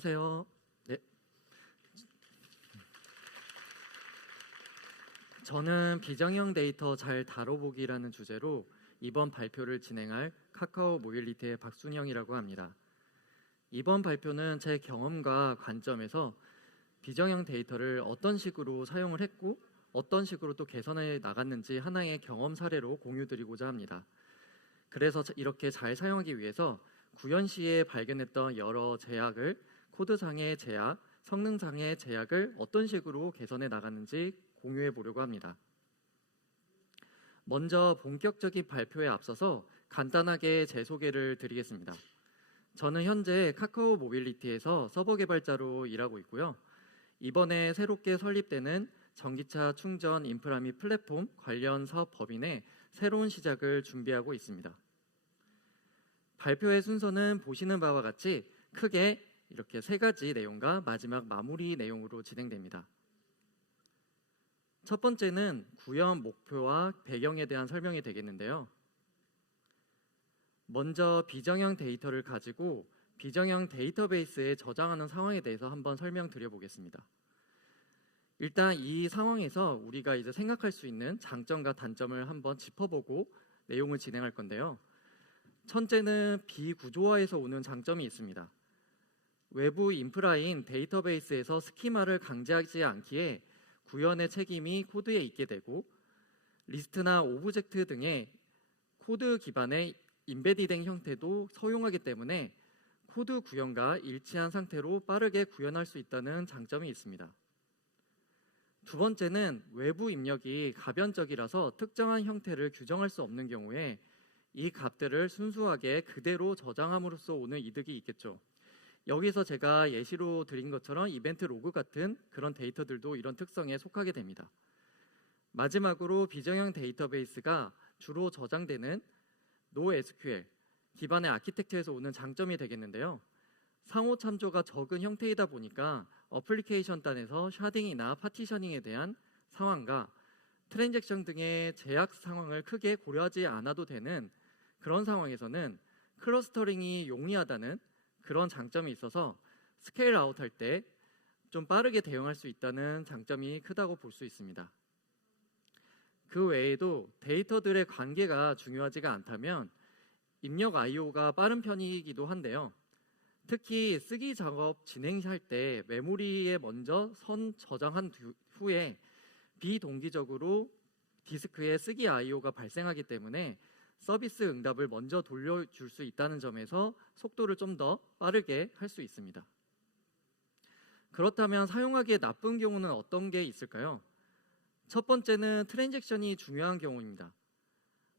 안녕하세요. 네, 저는 비정형 데이터 잘 다뤄보기라는 주제로 이번 발표를 진행할 카카오 모빌리티의 박순영이라고 합니다. 이번 발표는 제 경험과 관점에서 비정형 데이터를 어떤 식으로 사용을 했고 어떤 식으로 또 개선해 나갔는지 하나의 경험 사례로 공유드리고자 합니다. 그래서 이렇게 잘 사용하기 위해서 구현 시에 발견했던 여러 제약을 코드상의 제약, 성능상의 제약을 어떤 식으로 개선해 나갔는지 공유해 보려고 합니다. 먼저 본격적인 발표에 앞서서 간단하게 제 소개를 드리겠습니다. 저는 현재 카카오 모빌리티에서 서버 개발자로 일하고 있고요. 이번에 새롭게 설립되는 전기차 충전 인프라 및 플랫폼 관련 사업 법인의 새로운 시작을 준비하고 있습니다. 발표의 순서는 보시는 바와 같이 크게 이렇게 세 가지 내용과 마지막 마무리 내용으로 진행됩니다. 첫 번째는 구현 목표와 배경에 대한 설명이 되겠는데요. 먼저 비정형 데이터를 가지고 비정형 데이터베이스에 저장하는 상황에 대해서 한번 설명드려 보겠습니다. 일단 이 상황에서 우리가 이제 생각할 수 있는 장점과 단점을 한번 짚어보고 내용을 진행할 건데요. 첫째는 비구조화에서 오는 장점이 있습니다. 외부 인프라인 데이터베이스에서 스키마를 강제하지 않기에 구현의 책임이 코드에 있게 되고 리스트나 오브젝트 등의 코드 기반의 인베디된 형태도 서용하기 때문에 코드 구현과 일치한 상태로 빠르게 구현할 수 있다는 장점이 있습니다. 두 번째는 외부 입력이 가변적이라서 특정한 형태를 규정할 수 없는 경우에 이 값들을 순수하게 그대로 저장함으로써 오는 이득이 있겠죠. 여기서 제가 예시로 드린 것처럼 이벤트 로그 같은 그런 데이터들도 이런 특성에 속하게 됩니다. 마지막으로 비정형 데이터베이스가 주로 저장되는 NoSQL 기반의 아키텍처에서 오는 장점이 되겠는데요. 상호 참조가 적은 형태이다 보니까 어플리케이션 단에서 샤딩이나 파티셔닝에 대한 상황과 트랜잭션 등의 제약 상황을 크게 고려하지 않아도 되는 그런 상황에서는 클러스터링이 용이하다는 그런 장점이 있어서 스케일 아웃 할 때 좀 빠르게 대응할 수 있다는 장점이 크다고 볼 수 있습니다. 그 외에도 데이터들의 관계가 중요하지가 않다면 입력 I/O가 빠른 편이기도 한데요. 특히 쓰기 작업 진행할 때 메모리에 먼저 선 저장한 후에 비동기적으로 디스크에 쓰기 I/O가 발생하기 때문에 서비스 응답을 먼저 돌려줄 수 있다는 점에서 속도를 좀 더 빠르게 할 수 있습니다. 그렇다면 사용하기에 나쁜 경우는 어떤 게 있을까요? 첫 번째는 트랜잭션이 중요한 경우입니다.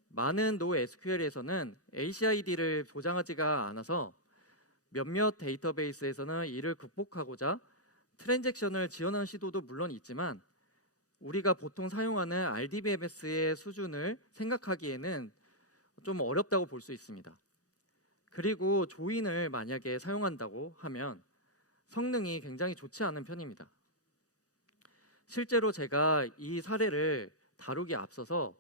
많은 NoSQL에서는 ACID를 보장하지가 않아서 몇몇 데이터베이스에서는 이를 극복하고자 트랜잭션을 지원하는 시도도 물론 있지만 우리가 보통 사용하는 RDBMS의 수준을 생각하기에는 좀 어렵다고 볼 수 있습니다. 그리고 조인을 만약에 사용한다고 하면 성능이 굉장히 좋지 않은 편입니다. 실제로 제가 이 사례를 다루기 앞서서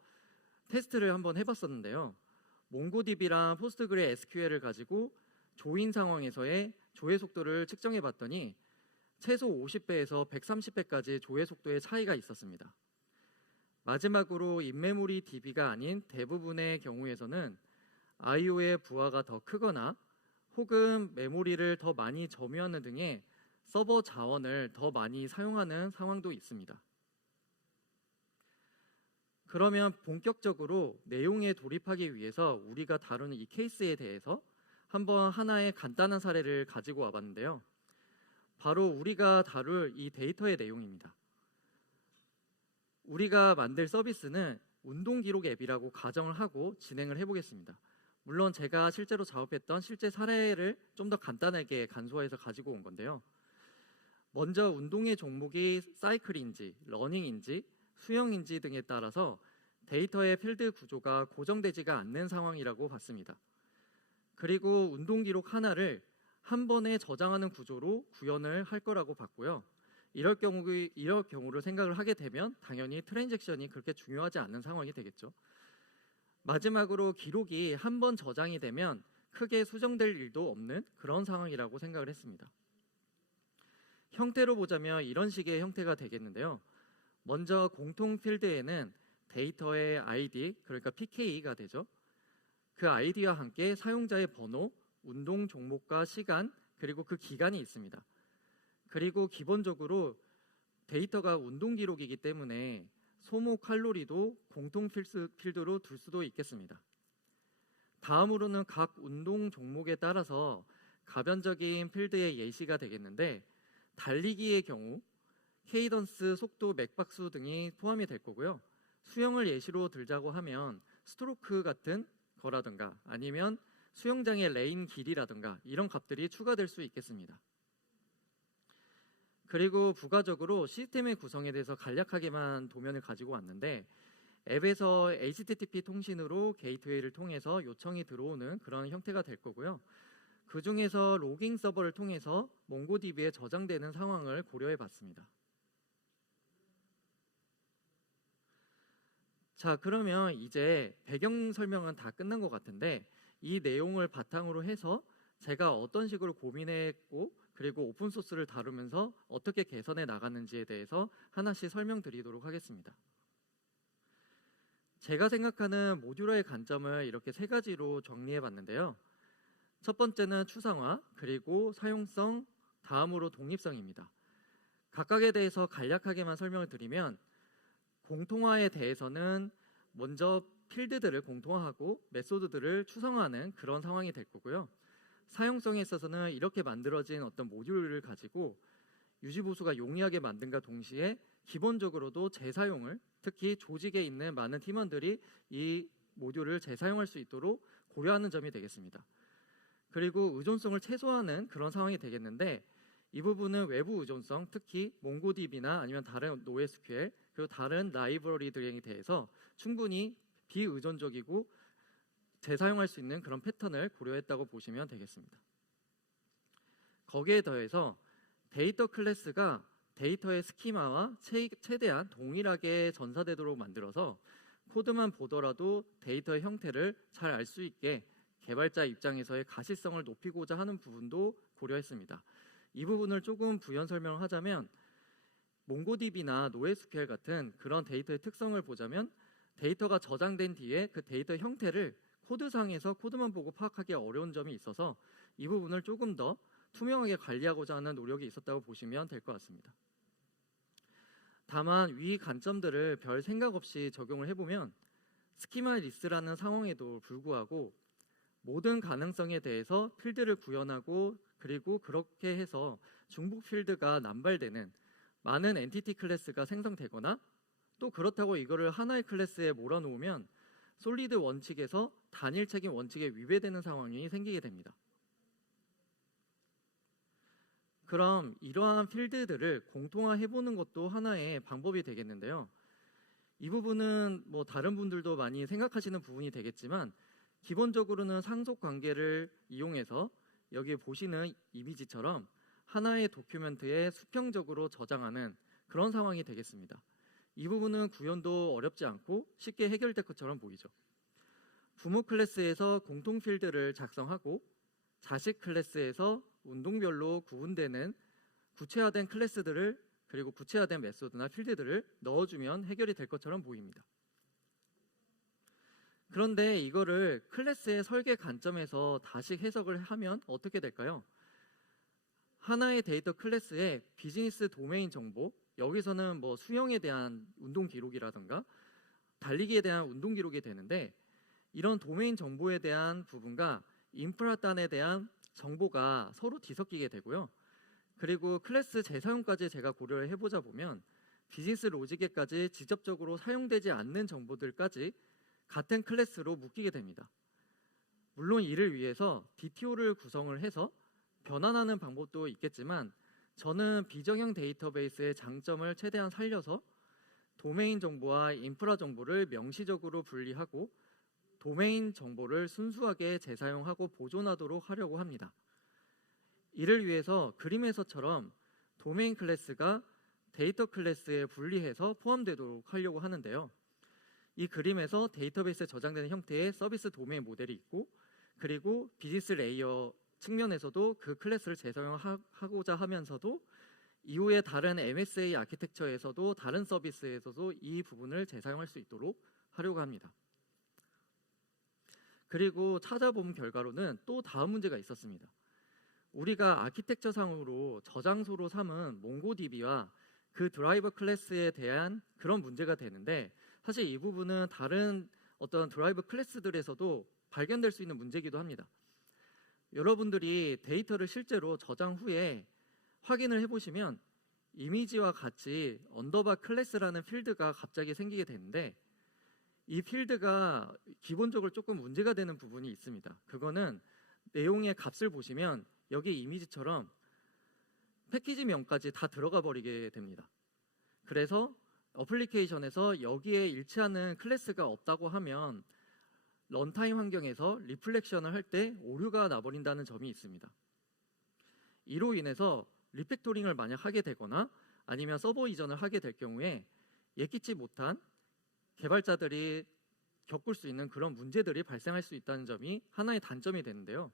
테스트를 한번 해봤었는데요. 몽고DB랑 포스트그레 SQL을 가지고 조인 상황에서의 조회 속도를 측정해 봤더니 최소 50배에서 130배까지 조회 속도의 차이가 있었습니다. 마지막으로 인메모리 DB가 아닌 대부분의 경우에서는 I/O의 부하가 더 크거나 혹은 메모리를 더 많이 점유하는 등의 서버 자원을 더 많이 사용하는 상황도 있습니다. 그러면 본격적으로 내용에 돌입하기 위해서 우리가 다루는 이 케이스에 대해서 한번 하나의 간단한 사례를 가지고 와봤는데요. 바로 우리가 다룰 이 데이터의 내용입니다. 우리가 만들 서비스는 운동기록 앱이라고 가정을 하고 진행을 해보겠습니다. 물론 제가 실제로 작업했던 실제 사례를 좀 더 간단하게 간소화해서 가지고 온 건데요. 먼저 운동의 종목이 사이클인지, 러닝인지, 수영인지 등에 따라서 데이터의 필드 구조가 고정되지가 않는 상황이라고 봤습니다. 그리고 운동 기록 하나를 한 번에 저장하는 구조로 구현을 할 거라고 봤고요. 이럴 경우를 생각을 하게 되면 당연히 트랜잭션이 그렇게 중요하지 않은 상황이 되겠죠. 마지막으로 기록이 한 번 저장이 되면 크게 수정될 일도 없는 그런 상황이라고 생각을 했습니다. 형태로 보자면 이런 식의 형태가 되겠는데요. 먼저 공통 필드에는 데이터의 ID, 그러니까 PK가 되죠. 그 아이디와 함께 사용자의 번호, 운동 종목과 시간, 그리고 그 기간이 있습니다. 그리고 기본적으로 데이터가 운동 기록이기 때문에 소모 칼로리도 공통 필드로 둘 수도 있겠습니다. 다음으로는 각 운동 종목에 따라서 가변적인 필드의 예시가 되겠는데, 달리기의 경우 케이던스, 속도, 맥박수 등이 포함이 될 거고요. 수영을 예시로 들자고 하면 스트로크 같은 거라든가 아니면 수영장의 레인 길이라든가 이런 값들이 추가될 수 있겠습니다. 그리고 부가적으로 시스템의 구성에 대해서 간략하게만 도면을 가지고 왔는데, 앱에서 HTTP 통신으로 게이트웨이를 통해서 요청이 들어오는 그런 형태가 될 거고요. 그 중에서 로깅 서버를 통해서 몽고DB에 저장되는 상황을 고려해 봤습니다. 자, 그러면 이제 배경 설명은 다 끝난 것 같은데, 이 내용을 바탕으로 해서 제가 어떤 식으로 고민했고 그리고 오픈소스를 다루면서 어떻게 개선해 나갔는지에 대해서 하나씩 설명드리도록 하겠습니다. 제가 생각하는 모듈화의 관점을 이렇게 세 가지로 정리해 봤는데요. 첫 번째는 추상화, 그리고 사용성, 다음으로 독립성입니다. 각각에 대해서 간략하게만 설명을 드리면, 공통화에 대해서는 먼저 필드들을 공통화하고 메소드들을 추상화하는 그런 상황이 될 거고요. 사용성에 있어서는 이렇게 만들어진 어떤 모듈을 가지고 유지보수가 용이하게 만든과 동시에 기본적으로도 재사용을, 특히 조직에 있는 많은 팀원들이 이 모듈을 재사용할 수 있도록 고려하는 점이 되겠습니다. 그리고 의존성을 최소화하는 그런 상황이 되겠는데, 이 부분은 외부 의존성, 특히 몽고DB나 아니면 다른 NoSQL 그리고 다른 라이브러리들에 대해서 충분히 비의존적이고 재사용할 수 있는 그런 패턴을 고려했다고 보시면 되겠습니다. 거기에 더해서 데이터 클래스가 데이터의 스키마와 최대한 동일하게 전사되도록 만들어서 코드만 보더라도 데이터의 형태를 잘 알 수 있게 개발자 입장에서의 가시성을 높이고자 하는 부분도 고려했습니다. 이 부분을 조금 부연 설명을 하자면, 몽고DB나 NoSQL 같은 그런 데이터의 특성을 보자면 데이터가 저장된 뒤에 그 데이터 형태를 코드상에서 코드만 보고 파악하기 어려운 점이 있어서 이 부분을 조금 더 투명하게 관리하고자 하는 노력이 있었다고 보시면 될 것 같습니다. 다만 위 관점들을 별 생각 없이 적용을 해보면 스키마 리스라는 상황에도 불구하고 모든 가능성에 대해서 필드를 구현하고, 그리고 그렇게 해서 중복 필드가 남발되는 많은 엔티티 클래스가 생성되거나, 또 그렇다고 이거를 하나의 클래스에 몰아놓으면 솔리드 원칙에서 단일 책임 원칙에 위배되는 상황이 생기게 됩니다. 그럼 이러한 필드들을 공통화해보는 것도 하나의 방법이 되겠는데요. 이 부분은 뭐 다른 분들도 많이 생각하시는 부분이 되겠지만, 기본적으로는 상속 관계를 이용해서 여기 보시는 이미지처럼 하나의 도큐멘트에 수평적으로 저장하는 그런 상황이 되겠습니다. 이 부분은 구현도 어렵지 않고 쉽게 해결될 것처럼 보이죠. 부모 클래스에서 공통 필드를 작성하고 자식 클래스에서 운동별로 구분되는 구체화된 클래스들을, 그리고 구체화된 메소드나 필드들을 넣어주면 해결이 될 것처럼 보입니다. 그런데 이거를 클래스의 설계 관점에서 다시 해석을 하면 어떻게 될까요? 하나의 데이터 클래스에 비즈니스 도메인 정보, 여기서는 뭐 수영에 대한 운동 기록이라든가 달리기에 대한 운동 기록이 되는데, 이런 도메인 정보에 대한 부분과 인프라 단에 대한 정보가 서로 뒤섞이게 되고요. 그리고 클래스 재사용까지 제가 고려를 해보자 보면 비즈니스 로직에까지 직접적으로 사용되지 않는 정보들까지 같은 클래스로 묶이게 됩니다. 물론 이를 위해서 DTO를 구성을 해서 변환하는 방법도 있겠지만, 저는 비정형 데이터베이스의 장점을 최대한 살려서 도메인 정보와 인프라 정보를 명시적으로 분리하고 도메인 정보를 순수하게 재사용하고 보존하도록 하려고 합니다. 이를 위해서 그림에서처럼 도메인 클래스가 데이터 클래스에 분리해서 포함되도록 하려고 하는데요. 이 그림에서 데이터베이스에 저장되는 형태의 서비스 도메인 모델이 있고, 그리고 비즈니스 레이어 측면에서도 그 클래스를 재사용하고자 하면서도 이후에 다른 MSA 아키텍처에서도 다른 서비스에서도 이 부분을 재사용할 수 있도록 하려고 합니다. 그리고 찾아본 결과로는 또 다음 문제가 있었습니다. 우리가 아키텍처 상으로 저장소로 삼은 몽고DB와 그 드라이버 클래스에 대한 그런 문제가 되는데, 사실 이 부분은 다른 어떤 드라이버 클래스들에서도 발견될 수 있는 문제이기도 합니다. 여러분들이 데이터를 실제로 저장 후에 확인을 해보시면 이미지와 같이 언더바 클래스라는 필드가 갑자기 생기게 되는데, 이 필드가 기본적으로 조금 문제가 되는 부분이 있습니다. 그거는 내용의 값을 보시면 여기 이미지처럼 패키지명까지 다 들어가 버리게 됩니다. 그래서 어플리케이션에서 여기에 일치하는 클래스가 없다고 하면 런타임 환경에서 리플렉션을 할 때 오류가 나버린다는 점이 있습니다. 이로 인해서 리팩토링을 만약 하게 되거나 아니면 서버 이전을 하게 될 경우에 예기치 못한 개발자들이 겪을 수 있는 그런 문제들이 발생할 수 있다는 점이 하나의 단점이 되는데요.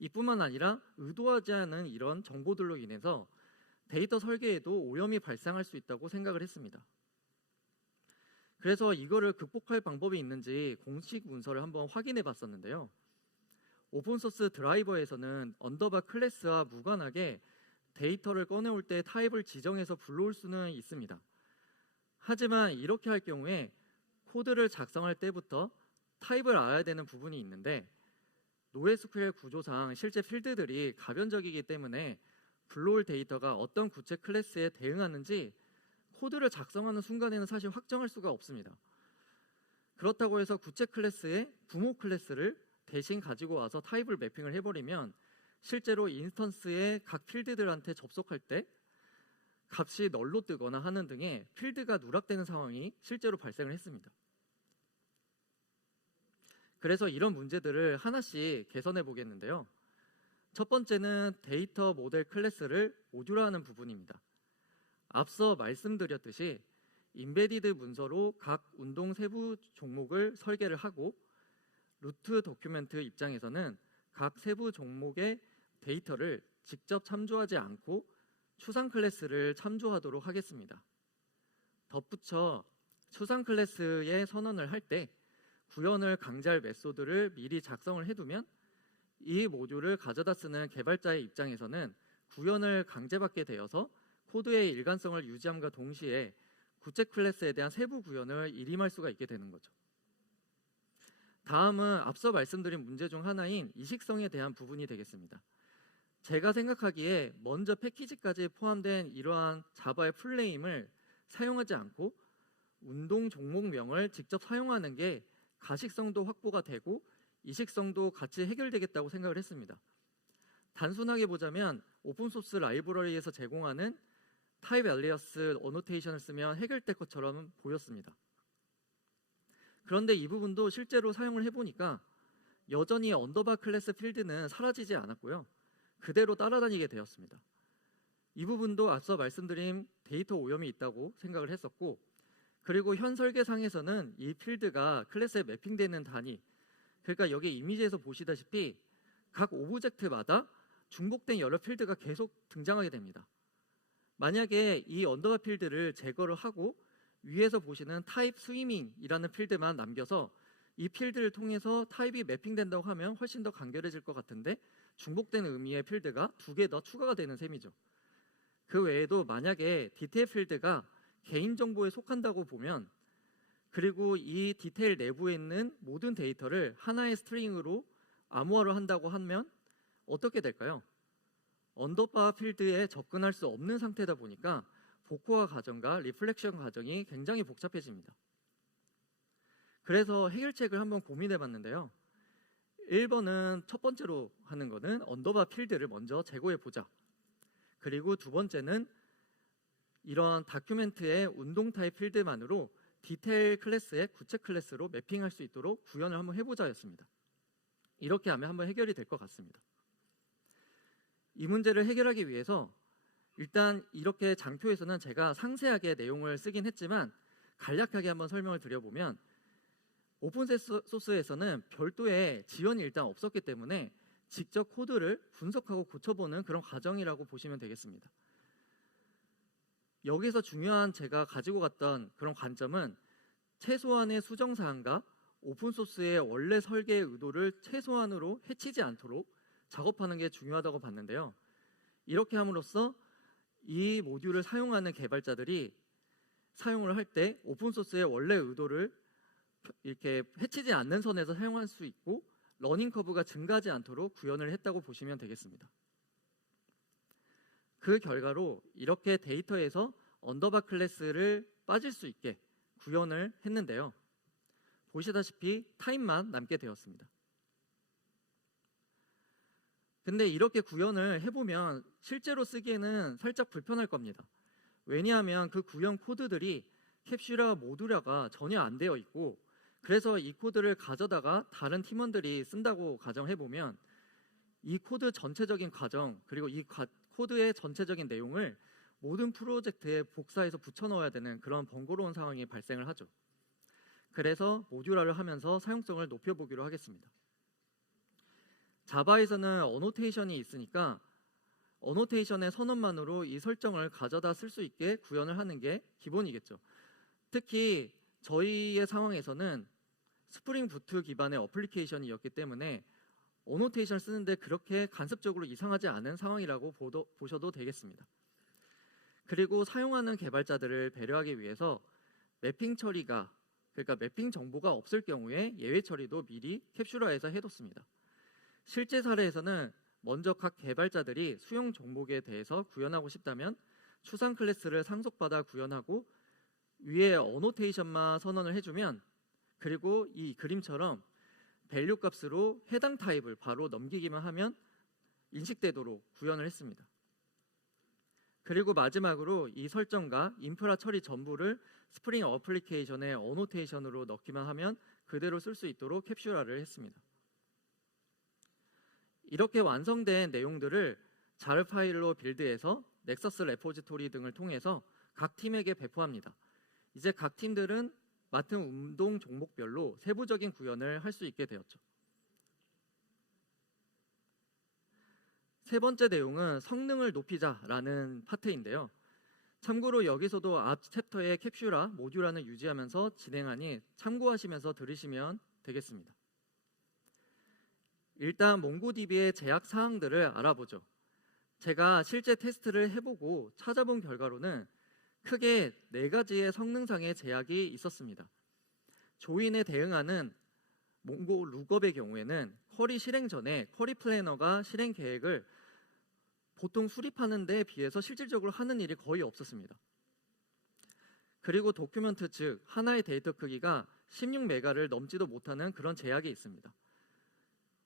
이뿐만 아니라 의도하지 않은 이런 정보들로 인해서 데이터 설계에도 오염이 발생할 수 있다고 생각을 했습니다. 그래서 이거를 극복할 방법이 있는지 공식 문서를 한번 확인해 봤었는데요. 오픈소스 드라이버에서는 언더바 클래스와 무관하게 데이터를 꺼내올 때 타입을 지정해서 불러올 수는 있습니다. 하지만 이렇게 할 경우에 코드를 작성할 때부터 타입을 알아야 되는 부분이 있는데, NoSQL 구조상 실제 필드들이 가변적이기 때문에 불러올 데이터가 어떤 구체 클래스에 대응하는지 코드를 작성하는 순간에는 사실 확정할 수가 없습니다. 그렇다고 해서 구체 클래스의 부모 클래스를 대신 가지고 와서 타입을 매핑을 해버리면 실제로 인스턴스의 각 필드들한테 접속할 때 값이 널로 뜨거나 하는 등의 필드가 누락되는 상황이 실제로 발생을 했습니다. 그래서 이런 문제들을 하나씩 개선해 보겠는데요. 첫 번째는 데이터 모델 클래스를 모듈화하는 부분입니다. 앞서 말씀드렸듯이 인베디드 문서로 각 운동 세부 종목을 설계를 하고, 루트 도큐멘트 입장에서는 각 세부 종목의 데이터를 직접 참조하지 않고 추상 클래스를 참조하도록 하겠습니다. 덧붙여 추상 클래스에 선언을 할 때 구현을 강제할 메소드를 미리 작성을 해두면 이 모듈을 가져다 쓰는 개발자의 입장에서는 구현을 강제받게 되어서 코드의 일관성을 유지함과 동시에 구체 클래스에 대한 세부 구현을 일임할 수가 있게 되는 거죠. 다음은 앞서 말씀드린 문제 중 하나인 이식성에 대한 부분이 되겠습니다. 제가 생각하기에 먼저 패키지까지 포함된 이러한 자바의 풀네임을 사용하지 않고 운동 종목명을 직접 사용하는 게 가식성도 확보가 되고 이식성도 같이 해결되겠다고 생각을 했습니다. 단순하게 보자면 오픈소스 라이브러리에서 제공하는 타입 알리아스 어노테이션을 쓰면 해결될 것처럼 보였습니다. 그런데 이 부분도 실제로 사용을 해보니까 여전히 언더바 클래스 필드는 사라지지 않았고요. 그대로 따라다니게 되었습니다. 이 부분도 앞서 말씀드린 데이터 오염이 있다고 생각을 했었고, 그리고 현 설계상에서는 이 필드가 클래스에 매핑되는 단위, 그러니까 여기 이미지에서 보시다시피 각 오브젝트마다 중복된 여러 필드가 계속 등장하게 됩니다. 만약에 이 언더바 필드를 제거를 하고 위에서 보시는 타입 스위밍이라는 필드만 남겨서 이 필드를 통해서 타입이 매핑된다고 하면 훨씬 더 간결해질 것 같은데, 중복된 의미의 필드가 2개 더 추가가 되는 셈이죠. 그 외에도 만약에 디테일 필드가 개인정보에 속한다고 보면, 그리고 이 디테일 내부에 있는 모든 데이터를 하나의 스트링으로 암호화를 한다고 하면 어떻게 될까요? 언더바 필드에 접근할 수 없는 상태다 보니까 복호화 과정과 리플렉션 과정이 굉장히 복잡해집니다. 그래서 해결책을 한번 고민해 봤는데요. 1번은 첫 번째로 하는 거는 언더바 필드를 먼저 제거해 보자. 그리고 두 번째는 이런 다큐멘트의 운동 타입 필드만으로 디테일 클래스의 구체 클래스로 매핑할 수 있도록 구현을 한번 해보자였습니다. 이렇게 하면 한번 해결이 될 것 같습니다. 이 문제를 해결하기 위해서 일단 이렇게 장표에서는 제가 상세하게 내용을 쓰긴 했지만 간략하게 한번 설명을 드려보면, 오픈소스에서는 별도의 지원이 일단 없었기 때문에 직접 코드를 분석하고 고쳐보는 그런 과정이라고 보시면 되겠습니다. 여기서 중요한 제가 가지고 갔던 그런 관점은 최소한의 수정사항과 오픈소스의 원래 설계의 의도를 최소한으로 해치지 않도록 작업하는 게 중요하다고 봤는데요. 이렇게 함으로써 이 모듈을 사용하는 개발자들이 사용을 할 때 오픈소스의 원래 의도를 이렇게 해치지 않는 선에서 사용할 수 있고 러닝 커브가 증가하지 않도록 구현을 했다고 보시면 되겠습니다. 그 결과로 이렇게 데이터에서 언더바 클래스를 빠질 수 있게 구현을 했는데요. 보시다시피 타임만 남게 되었습니다. 근데 이렇게 구현을 해보면 실제로 쓰기에는 살짝 불편할 겁니다. 왜냐하면 그 구현 코드들이 캡슐화 모듈화가 전혀 안 되어 있고, 그래서 이 코드를 가져다가 다른 팀원들이 쓴다고 가정해보면 이 코드 전체적인 과정, 그리고 이 코드의 전체적인 내용을 모든 프로젝트에 복사해서 붙여넣어야 되는 그런 번거로운 상황이 발생을 하죠. 그래서 모듈화를 하면서 사용성을 높여보기로 하겠습니다. 자바에서는 어노테이션이 있으니까 어노테이션의 선언만으로 이 설정을 가져다 쓸 수 있게 구현을 하는 게 기본이겠죠. 특히 저희의 상황에서는 스프링 부트 기반의 어플리케이션이었기 때문에 어노테이션을 쓰는데 그렇게 간섭적으로 이상하지 않은 상황이라고 보셔도 되겠습니다. 그리고 사용하는 개발자들을 배려하기 위해서 매핑 처리가, 그러니까 매핑 정보가 없을 경우에 예외 처리도 미리 캡슐화해서 해뒀습니다. 실제 사례에서는 먼저 각 개발자들이 수용 종목에 대해서 구현하고 싶다면 추상 클래스를 상속받아 구현하고 위에 어노테이션만 선언을 해주면, 그리고 이 그림처럼 밸류 값으로 해당 타입을 바로 넘기기만 하면 인식되도록 구현을 했습니다. 그리고 마지막으로 이 설정과 인프라 처리 전부를 스프링 어플리케이션의 어노테이션으로 넣기만 하면 그대로 쓸 수 있도록 캡슐화를 했습니다. 이렇게 완성된 내용들을 잘 파일로 빌드해서 넥서스 레포지토리 등을 통해서 각 팀에게 배포합니다. 이제 각 팀들은 맡은 운동 종목별로 세부적인 구현을 할 수 있게 되었죠. 세 번째 내용은 성능을 높이자라는 파트인데요. 참고로 여기서도 앞 챕터의 캡슐화, 모듈화는 유지하면서 진행하니 참고하시면서 들으시면 되겠습니다. 일단 몽고DB의 제약 사항들을 알아보죠. 제가 실제 테스트를 해보고 찾아본 결과로는 크게 4가지의 성능상의 제약이 있었습니다. 조인에 대응하는 몽고 룩업의 경우에는 쿼리 실행 전에 쿼리 플래너가 실행 계획을 보통 수립하는 데 비해서 실질적으로 하는 일이 거의 없었습니다. 그리고 도큐멘트 즉 하나의 데이터 크기가 16메가를 넘지도 못하는 그런 제약이 있습니다.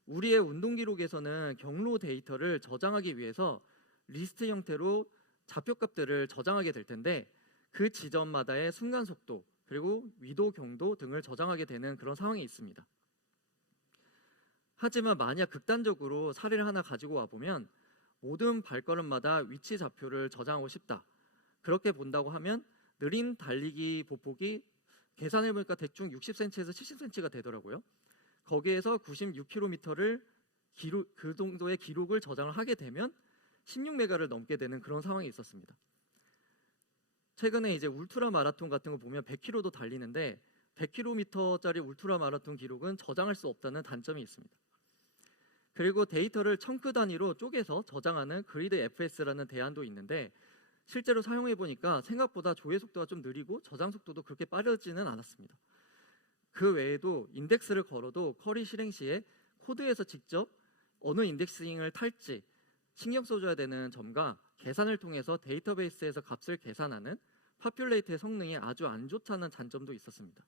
우리의 운동 기록에서는 경로 데이터를 저장하기 위해서 리스트 형태로 좌표값들을 저장하게 될 텐데 그 지점마다의 순간 속도 그리고 위도, 경도 등을 저장하게 되는 그런 상황이 있습니다. 하지만 만약 극단적으로 사례를 하나 가지고 와보면 모든 발걸음마다 위치 좌표를 저장하고 싶다. 그렇게 본다고 하면 느린 달리기 보폭이 계산해보니까 대충 60cm에서 70cm가 되더라고요. 거기에서 96km를 그 정도의 기록을 저장을 하게 되면 16메가를 넘게 되는 그런 상황이 있었습니다. 최근에 이제 울트라 마라톤 같은 거 보면 100km도 달리는데 100km짜리 울트라 마라톤 기록은 저장할 수 없다는 단점이 있습니다. 그리고 데이터를 청크 단위로 쪼개서 저장하는 그리드 FS라는 대안도 있는데 실제로 사용해 보니까 생각보다 조회 속도가 좀 느리고 저장 속도도 그렇게 빠르지는 않았습니다. 그 외에도 인덱스를 걸어도 쿼리 실행 시에 코드에서 직접 어느 인덱싱을 탈지 신경 써줘야 되는 점과 계산을 통해서 데이터베이스에서 값을 계산하는 파퓰레이트의 성능이 아주 안 좋다는 단점도 있었습니다.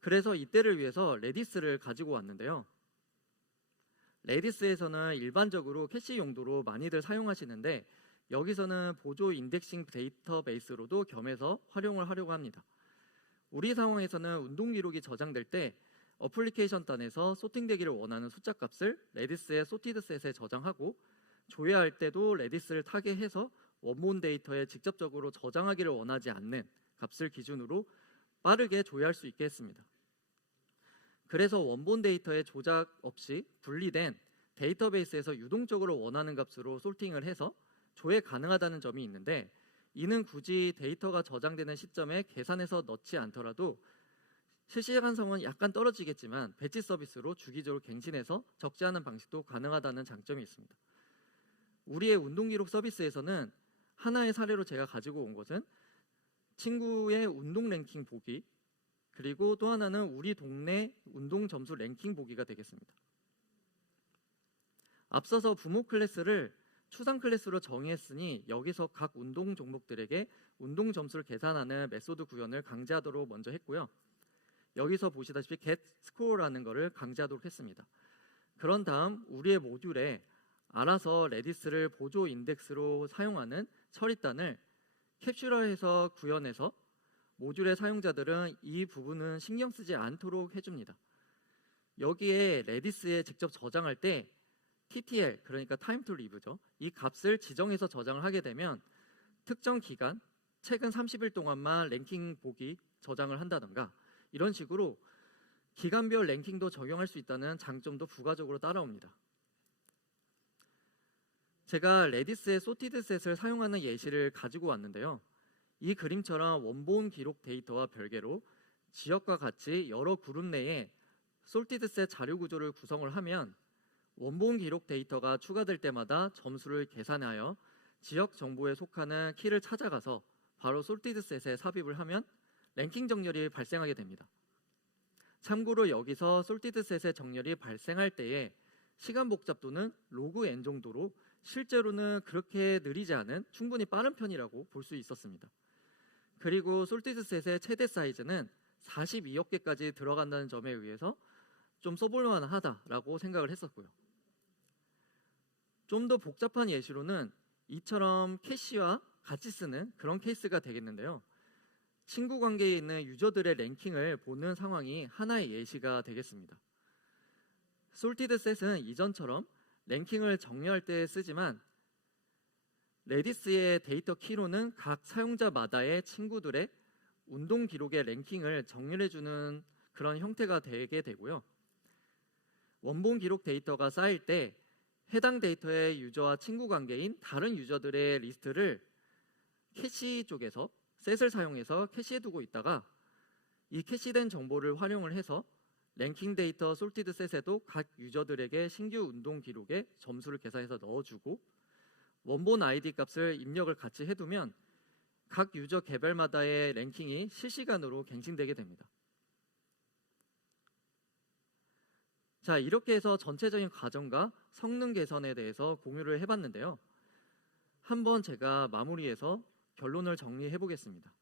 그래서 이때를 위해서 레디스를 가지고 왔는데요. 레디스에서는 일반적으로 캐시 용도로 많이들 사용하시는데 여기서는 보조 인덱싱 데이터베이스로도 겸해서 활용을 하려고 합니다. 우리 상황에서는 운동 기록이 저장될 때 어플리케이션 단에서 소팅되기를 원하는 숫자 값을 레디스의 소티드 셋에 저장하고 조회할 때도 레디스를 타겟해서 원본 데이터에 직접적으로 저장하기를 원하지 않는 값을 기준으로 빠르게 조회할 수 있게 했습니다. 그래서 원본 데이터의 조작 없이 분리된 데이터베이스에서 유동적으로 원하는 값으로 소팅을 해서 조회 가능하다는 점이 있는데 이는 굳이 데이터가 저장되는 시점에 계산해서 넣지 않더라도 실시간성은 약간 떨어지겠지만 배치 서비스로 주기적으로 갱신해서 적지 않은 방식도 가능하다는 장점이 있습니다. 우리의 운동기록 서비스에서는 하나의 사례로 제가 가지고 온 것은 친구의 운동 랭킹 보기, 그리고 또 하나는 우리 동네 운동 점수 랭킹 보기가 되겠습니다. 앞서서 부모 클래스를 추상 클래스로 정의했으니 여기서 각 운동 종목들에게 운동 점수를 계산하는 메소드 구현을 강제하도록 먼저 했고요. 여기서 보시다시피 get score라는 것을 강제하도록 했습니다. 그런 다음 우리의 모듈에 알아서 레디스를 보조 인덱스로 사용하는 처리단을 캡슐화해서 구현해서 모듈의 사용자들은 이 부분은 신경 쓰지 않도록 해줍니다. 여기에 레디스에 직접 저장할 때 TTL, 그러니까 time to live죠. 이 값을 지정해서 저장을 하게 되면 특정 기간, 최근 30일 동안만 랭킹 보기 저장을 한다던가 이런 식으로 기간별 랭킹도 적용할 수 있다는 장점도 부가적으로 따라옵니다. 제가 레디스의 소티드 셋을 사용하는 예시를 가지고 왔는데요. 이 그림처럼 원본 기록 데이터와 별개로 지역과 같이 여러 그룹 내에 솔티드 셋 자료 구조를 구성을 하면 원본 기록 데이터가 추가될 때마다 점수를 계산하여 지역 정보에 속하는 키를 찾아가서 바로 솔티드 셋에 삽입을 하면 랭킹 정렬이 발생하게 됩니다. 참고로 여기서 솔티드 셋의 정렬이 발생할 때에 시간 복잡도는 로그 n 정도로 실제로는 그렇게 느리지 않은 충분히 빠른 편이라고 볼 수 있었습니다. 그리고 솔티드 셋의 최대 사이즈는 42억 개까지 들어간다는 점에 의해서 좀 써볼만 하다라고 생각을 했었고요. 좀 더 복잡한 예시로는 이처럼 캐시와 같이 쓰는 그런 케이스가 되겠는데요. 친구 관계에 있는 유저들의 랭킹을 보는 상황이 하나의 예시가 되겠습니다. 솔티드 셋은 이전처럼 랭킹을 정렬할 때 쓰지만 레디스의 데이터 키로는 각 사용자마다의 친구들의 운동 기록의 랭킹을 정렬해주는 그런 형태가 되게 되고요. 원본 기록 데이터가 쌓일 때 해당 데이터의 유저와 친구 관계인 다른 유저들의 리스트를 캐시 쪽에서 셋을 사용해서 캐시해두고 있다가 이 캐시된 정보를 활용을 해서 랭킹 데이터 솔티드 셋에도 각 유저들에게 신규 운동 기록에 점수를 계산해서 넣어주고 원본 아이디 값을 입력을 같이 해두면 각 유저 개별마다의 랭킹이 실시간으로 갱신되게 됩니다. 자, 이렇게 해서 전체적인 과정과 성능 개선에 대해서 공유를 해봤는데요. 한번 제가 마무리해서 결론을 정리해 보겠습니다.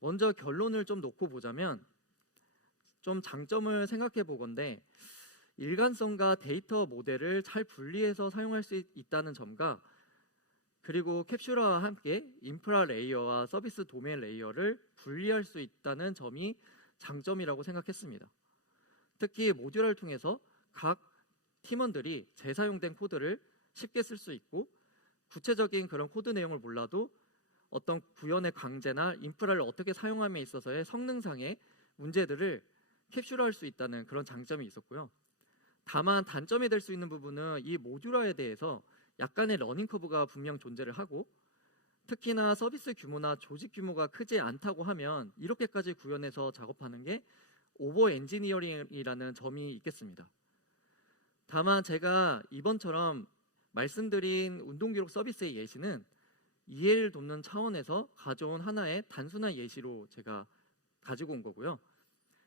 먼저 결론을 좀 놓고 보자면 좀 장점을 생각해 보건데 일관성과 데이터 모델을 잘 분리해서 사용할 수 있다는 점과 그리고 캡슐화와 함께 인프라 레이어와 서비스 도메인 레이어를 분리할 수 있다는 점이 장점이라고 생각했습니다. 특히 모듈화를 통해서 각 팀원들이 재사용된 코드를 쉽게 쓸 수 있고 구체적인 그런 코드 내용을 몰라도 어떤 구현의 강제나 인프라를 어떻게 사용함에 있어서의 성능상의 문제들을 캡슐화할 수 있다는 그런 장점이 있었고요. 다만 단점이 될 수 있는 부분은 이 모듈화에 대해서 약간의 러닝 커브가 분명 존재를 하고 특히나 서비스 규모나 조직 규모가 크지 않다고 하면 이렇게까지 구현해서 작업하는 게 오버 엔지니어링이라는 점이 있겠습니다. 다만 제가 이번처럼 말씀드린 운동기록 서비스의 예시는 이해를 돕는 차원에서 가져온 하나의 단순한 예시로 제가 가지고 온 거고요.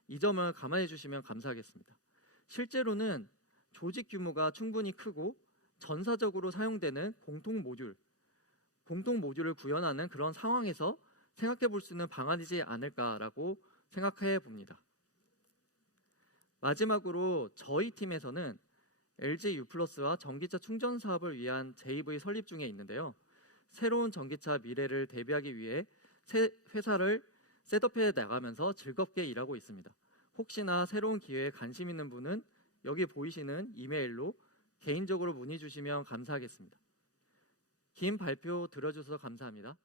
이 점을 감안해 주시면 감사하겠습니다. 실제로는 조직 규모가 충분히 크고 전사적으로 사용되는 공통 모듈을 구현하는 그런 상황에서 생각해 볼 수 있는 방안이지 않을까라고 생각해 봅니다. 마지막으로 저희 팀에서는 LG U+와 전기차 충전 사업을 위한 JV 설립 중에 있는데요. 새로운 전기차 미래를 대비하기 위해 회사를 셋업해 나가면서 즐겁게 일하고 있습니다. 혹시나 새로운 기회에 관심 있는 분은 여기 보이시는 이메일로 개인적으로 문의 주시면 감사하겠습니다. 긴 발표 들어주셔서 감사합니다.